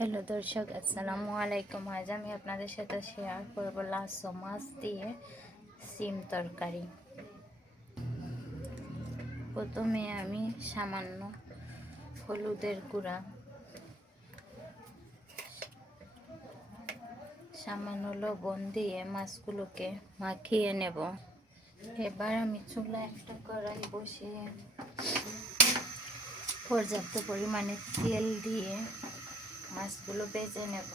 হ্যালো দর্শক, আসসালামু আলাইকুম। আজ আমি আপনাদের সাথে শেয়ার করব লাচ্ছা মাছ দিয়ে সিম তরকারি। প্রথমে আমি সামান্য হলুদের গুঁড়া, সামান্য লবণ দিয়ে মাছগুলোকে মাখিয়ে নেব। এবার আমি চুলায় একটা কড়াই বসিয়ে পর্যাপ্ত পরিমাণে তেল দিয়ে মাছগুলো ভেজে নেব।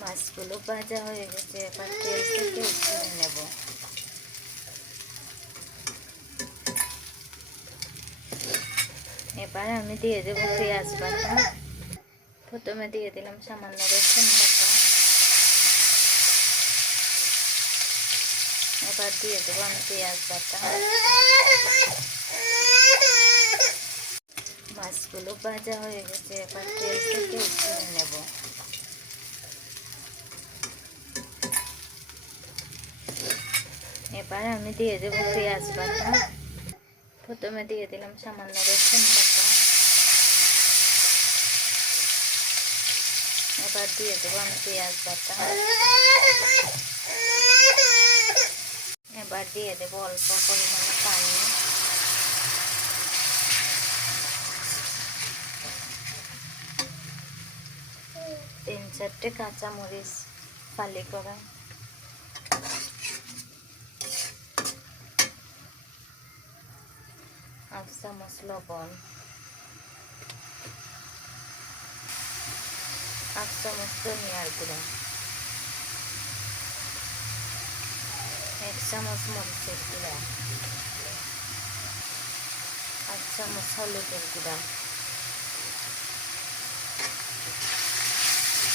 মাছগুলো ভাজা হয়ে গেছে, এবার তেল থেকে উঠিয়ে নেব। এবার আমি দিয়ে দেবো পেঁয়াজ বাটা। প্রথমে দিয়ে দিলাম সামান্য রসুন বাটা, এবার দিয়ে দেবো আমি পেঁয়াজ বাটা। মাছগুলো ভাজা হয়ে গেছে, এবার তেল থেকে উঠিয়ে নেব। এবার আমি দিয়ে দেবো পেঁয়াজ বাটা। প্রথমে দিয়ে দিলাম সামান্য রসুন বাটা, এবার দিয়ে দেবো আমি পেঁয়াজ বাটা। এবার দিয়ে দেবো অল্প পরিমাণে পানি। তিন চারটে কাঁচামরিচ ফালি করা, হাফ চামচ লবণ, হাফ চামচ ধনিয়ার গুঁড়া, এক চামচ মরিচের গুঁড়া, এক চামচ হলুদের গুঁড়া।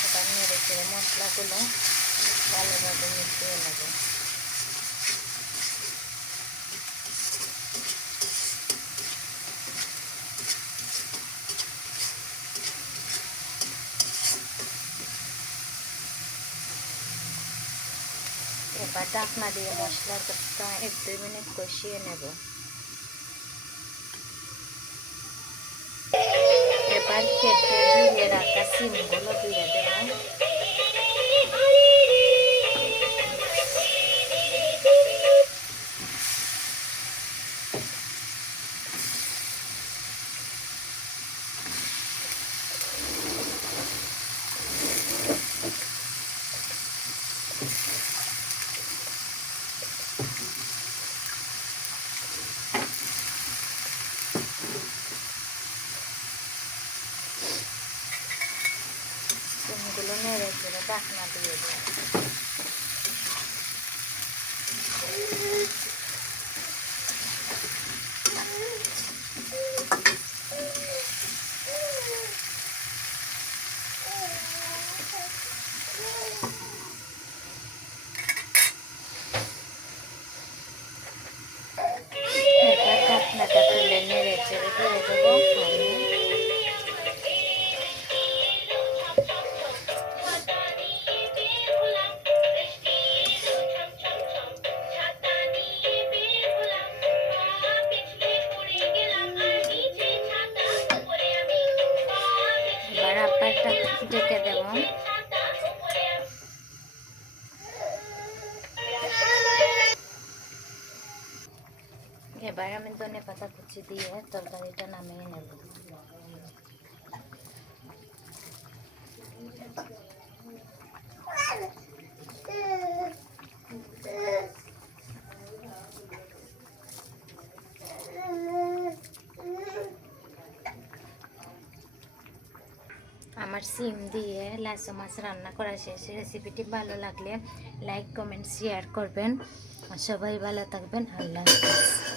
এবার নেড়ে চেড়ে মশলাগুলো ভালোভাবে মিশিয়ে নেব। এবার ঢাকনা দিয়ে মশলাটা 1-2 মিনিট কষিয়ে নেব। এবার কেটে ধুয়ে রাখা সিমগুলো দিয়ে দেব। সিমগুলো নেড়ে চেড়ে ঢাকনা দিয়ে দেব। এবার ঢাকনাটা তুলে নেড়ে চেড়ে দিয়ে দেবো পানি। এবার আপারটা ঢেকে দেব। এবার আমি ধনেপাতা কুচি দিয়ে তরকারিটা নামিয়ে নেব। আমার সিম দিয়ে লাচ্ছা মাছ রান্না করা শেষ। রেসিপিটি ভালো লাগলে লাইক, কমেন্ট, শেয়ার করবেন। সবাই ভালো থাকবেন। আল্লাহ হাফেজ।